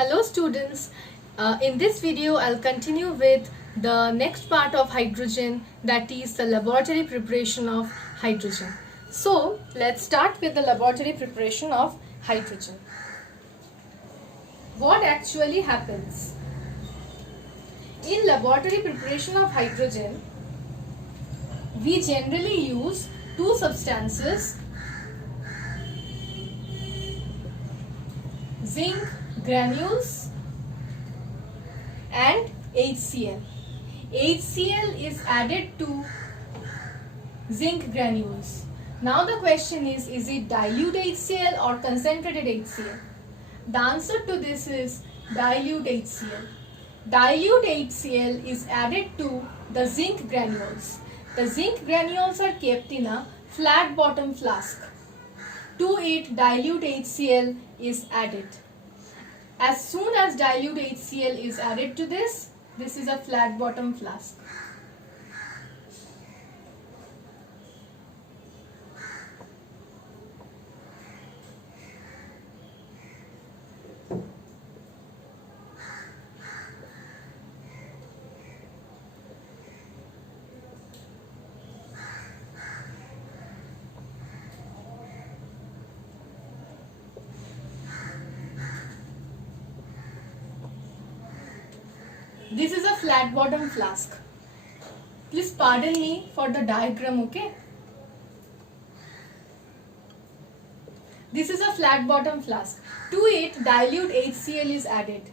Hello students, in this video I'll continue with the next part of hydrogen, that is the laboratory preparation of hydrogen. So let's start with the laboratory preparation of hydrogen. What actually happens? In laboratory preparation of hydrogen, we generally use two substances, zinc granules and HCl. HCl is added to zinc granules. Now the question is it dilute HCl or concentrated HCl? The answer to this is dilute HCl. Dilute HCl is added to the zinc granules. The zinc granules are kept in a flat bottom flask. To it dilute HCl is added. As soon as dilute HCl is added to this is a flat bottom flask. This is a flat bottom flask. Please pardon me for the diagram, okay? This is a flat bottom flask. To it dilute HCl is added.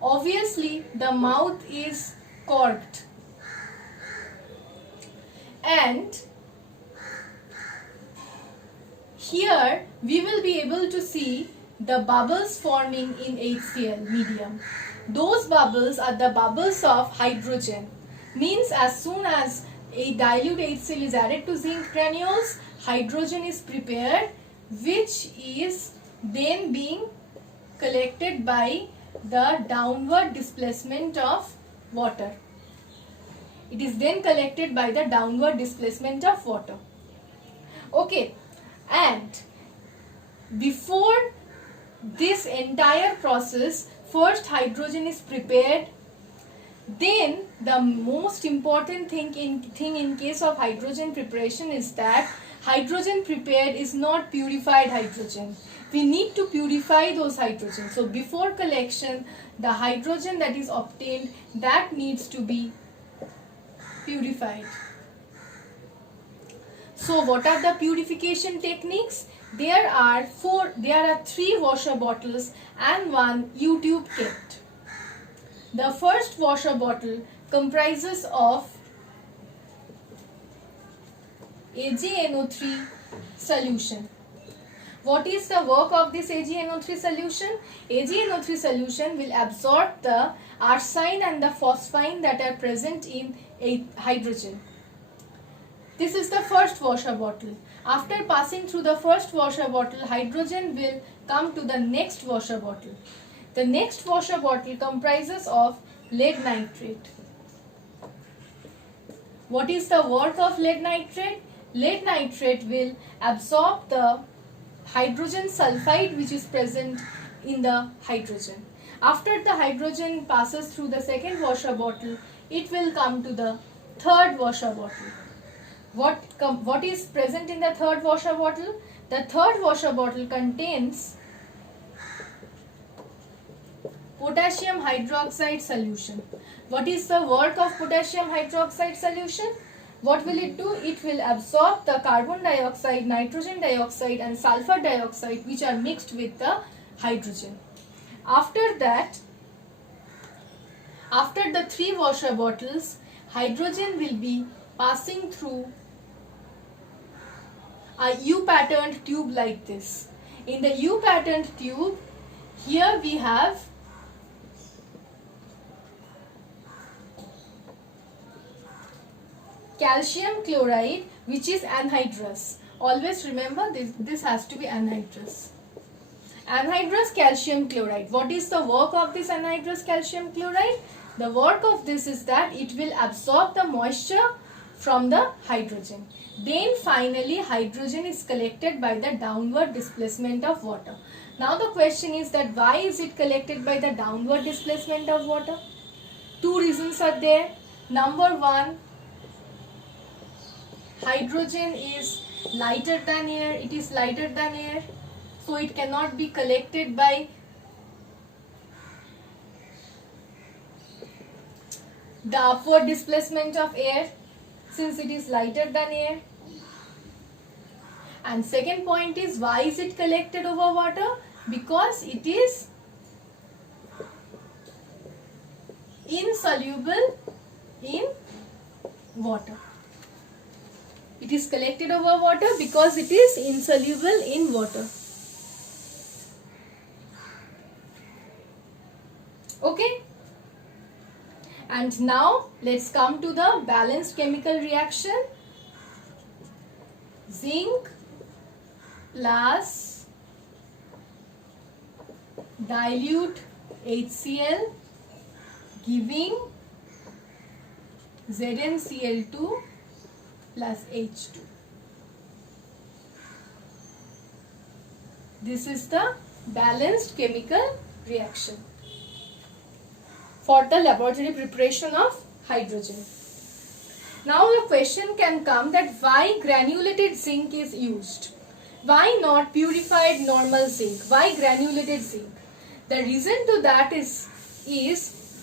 Obviously the mouth is corked and here we will be able to see the bubbles forming in HCl medium. Those bubbles are the bubbles of hydrogen. Means as soon as a dilute HCl is added to zinc granules, hydrogen is prepared, which is then being collected by the downward displacement of water. It is then collected by the downward displacement of water. Okay, and before this entire process, first hydrogen is prepared. Then the most important thing in case of hydrogen preparation is that hydrogen prepared is not purified hydrogen. We need to purify those hydrogen. So before collection, the hydrogen that is obtained, that needs to be purified. So what are the purification techniques? There are three washer bottles and one U-tube kept. The first washer bottle comprises of AgNO3 solution. What is the work of this AgNO3 solution? AgNO3 solution will absorb the arsine and the phosphine that are present in a hydrogen. This is the first washer bottle. After passing through the first washer bottle, hydrogen will come to the next washer bottle. The next washer bottle comprises of lead nitrate. What is the work of lead nitrate? Lead nitrate will absorb the hydrogen sulfide which is present in the hydrogen. After the hydrogen passes through the second washer bottle, it will come to the third washer bottle. What is present in the third washer bottle? The third washer bottle contains potassium hydroxide solution. What is the work of potassium hydroxide solution? What will it do? It will absorb the carbon dioxide, nitrogen dioxide and sulfur dioxide which are mixed with the hydrogen. After that, after the three washer bottles, hydrogen will be passing through a U-patterned tube like this. In the U-patterned tube, here we have calcium chloride which is anhydrous. Always remember this has to be anhydrous. Anhydrous calcium chloride. What is the work of this anhydrous calcium chloride? The work of this is that it will absorb the moisture from the hydrogen. Then finally hydrogen is collected by the downward displacement of water. Now the question is that why is it collected by the downward displacement of water? Two reasons are there. Number one, hydrogen is lighter than air. It is lighter than air, so it cannot be collected by the upward displacement of air, since it is lighter than air. And second point is, why is it collected over water? Because it is insoluble in water. It is collected over water because it is insoluble in water. Okay? And now let's come to the balanced chemical reaction. Zinc plus dilute HCl giving ZnCl2 plus H2. This is the balanced chemical reaction for the laboratory preparation of hydrogen. Now the question can come that why granulated zinc is used? Why not purified normal zinc? Why granulated zinc? The reason to that is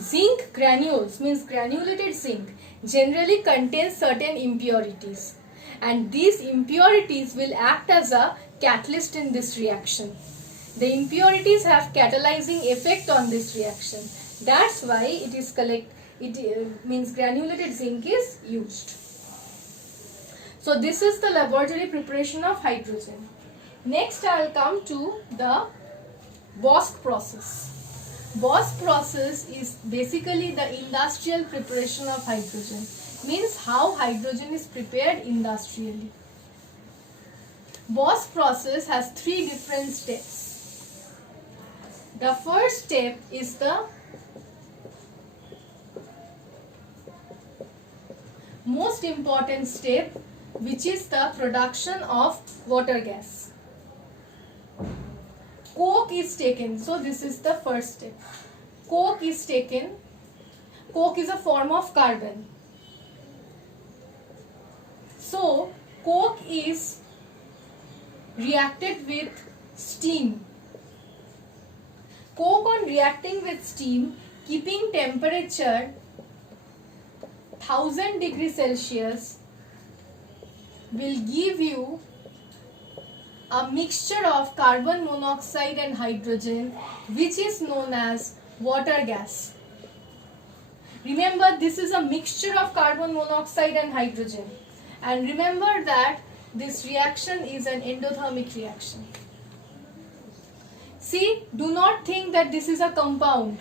zinc granules, means granulated zinc, generally contains certain impurities, and these impurities will act as a catalyst in this reaction. The impurities have catalyzing effect on this reaction. That's why it is means granulated zinc is used. So this is the laboratory preparation of hydrogen. Next I will come to the Bosch process. Bosch process is basically the industrial preparation of hydrogen. Means how hydrogen is prepared industrially. Bosch process has 3 different steps. The first step is the most important step, which is the production of water gas. Coke is taken. So this is the first step. Coke is taken. Coke is a form of carbon. So coke is reacted with steam. Coke on reacting with steam, keeping temperature 1000 degrees Celsius, will give you a mixture of carbon monoxide and hydrogen, which is known as water gas. Remember, this is a mixture of carbon monoxide and hydrogen. And remember that this reaction is an endothermic reaction. See, do not think that this is a compound.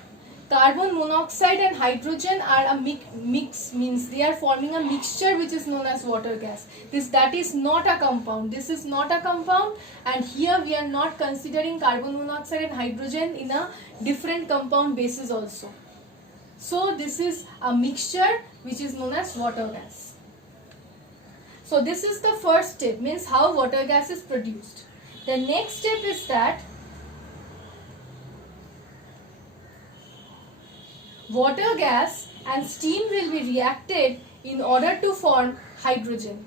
Carbon monoxide and hydrogen are a mix, means they are forming a mixture which is known as water gas. That is not a compound. This is not a compound, and here we are not considering carbon monoxide and hydrogen in a different compound basis also. So this is a mixture which is known as water gas. So this is the first step, means how water gas is produced. The next step is that water gas and steam will be reacted in order to form hydrogen.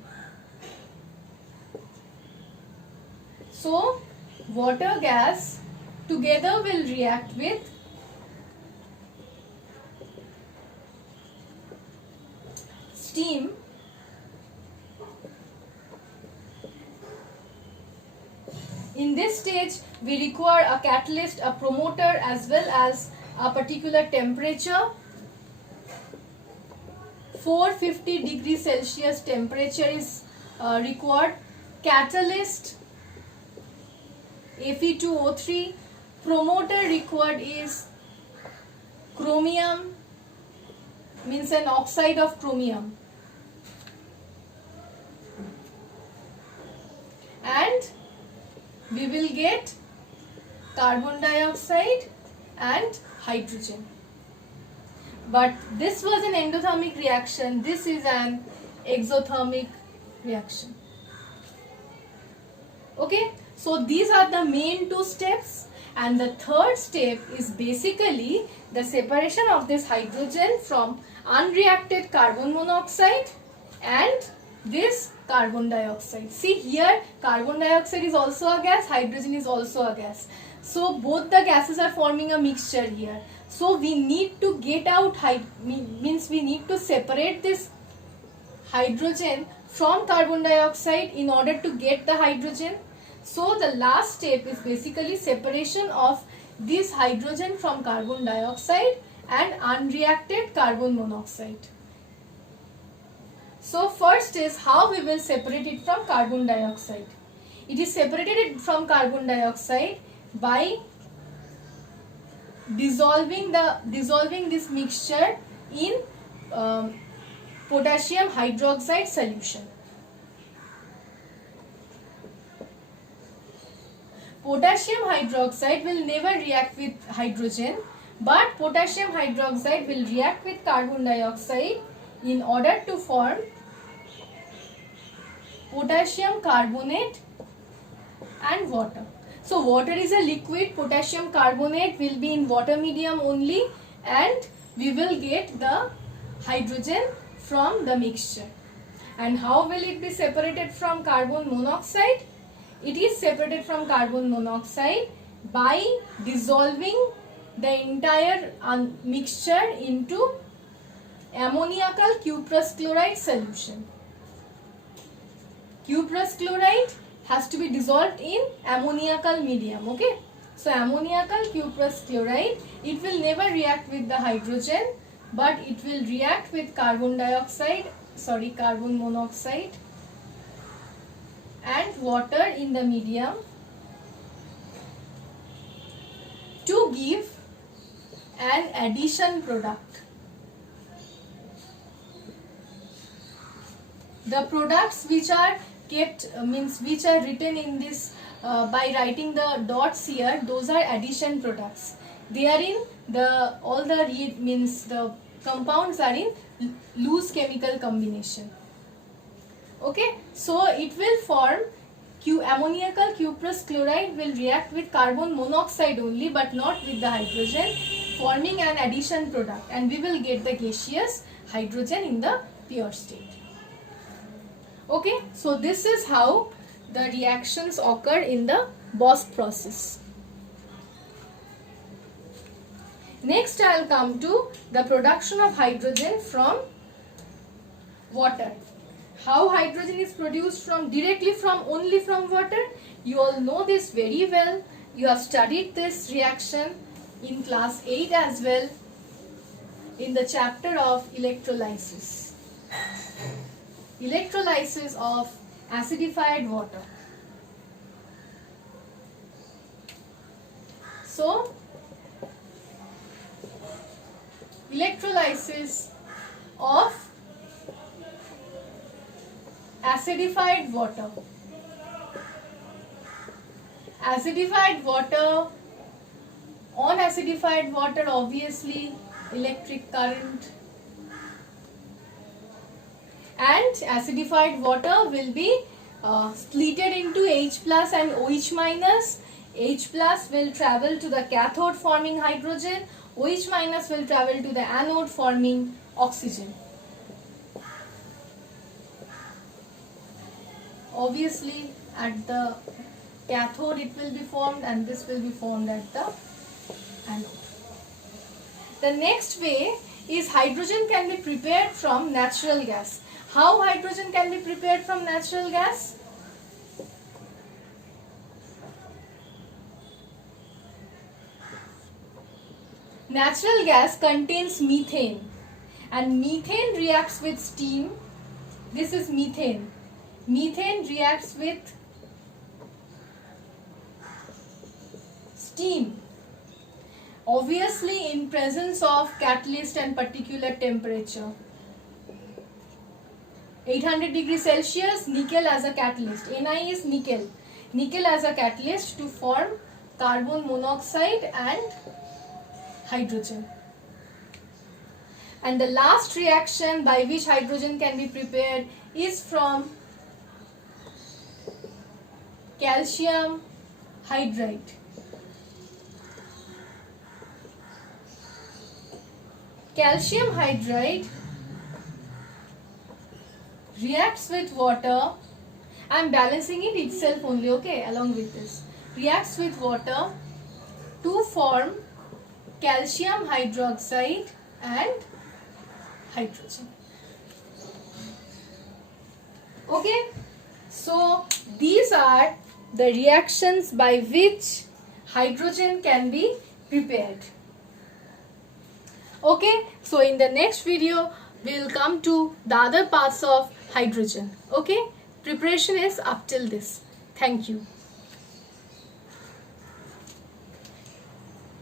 So water gas together will react with steam In this stage, we require a catalyst, a promoter, as well as a particular temperature. 450 degrees Celsius temperature is required. Catalyst Fe2O3. Promoter required is chromium, means an oxide of chromium. And we will get carbon dioxide and hydrogen. But this was an endothermic reaction. This is an exothermic reaction. Okay, so these are the main two steps, and the third step is basically the separation of this hydrogen from unreacted carbon monoxide and this carbon dioxide. See here, carbon dioxide is also a gas, hydrogen is also a gas. So both the gases are forming a mixture here. So we need to get out, means we need to separate this hydrogen from carbon dioxide in order to get the hydrogen. So the last step is basically separation of this hydrogen from carbon dioxide and unreacted carbon monoxide. So first is how we will separate it from carbon dioxide. It is separated from carbon dioxide by dissolving this mixture in potassium hydroxide solution. Potassium hydroxide will never react with hydrogen, but potassium hydroxide will react with carbon dioxide in order to form potassium carbonate and water. So water is a liquid, potassium carbonate will be in water medium only, and we will get the hydrogen from the mixture. And how will it be separated from carbon monoxide? It is separated from carbon monoxide by dissolving the entire mixture into ammoniacal cuprous chloride solution. Cuprous chloride has to be dissolved in ammoniacal medium, okay? So ammoniacal cuprous chloride, it will never react with the hydrogen, but it will react with carbon monoxide and water in the medium to give an addition product. The products which are kept, which are written in this by writing the dots here, those are addition products. They are in the the compounds are in loose chemical combination. Okay, so it will form ammoniacal cuprous chloride will react with carbon monoxide only, but not with the hydrogen, forming an addition product, and we will get the gaseous hydrogen in the pure state. Okay, so this is how the reactions occur in the Bose process. Next, I will come to the production of hydrogen from water. How hydrogen is produced only from water? You all know this very well. You have studied this reaction in class 8 as well in the chapter of electrolysis. Electrolysis of acidified water. So, electrolysis of acidified water. Acidified water, on acidified water obviously electric current, and acidified water will be splitted into H plus and OH minus. H plus will travel to the cathode forming hydrogen, OH minus will travel to the anode forming oxygen. Obviously at the cathode it will be formed, and this will be formed at the anode. The next way is hydrogen can be prepared from natural gas. How hydrogen can be prepared from natural gas? Natural gas contains methane, and methane reacts with steam. This is methane. Methane reacts with steam, obviously in presence of catalyst and particular temperature. 800 degrees Celsius, nickel as a catalyst. Ni is nickel. Nickel as a catalyst to form carbon monoxide and hydrogen. And the last reaction by which hydrogen can be prepared is from calcium hydride. Calcium hydride reacts with water. I am balancing it itself only, okay, along with this. Reacts with water to form calcium hydroxide and hydrogen. Okay, so these are the reactions by which hydrogen can be prepared. Okay, so in the next video we will come to the other parts of hydrogen. Okay, preparation is up till this. Thank you.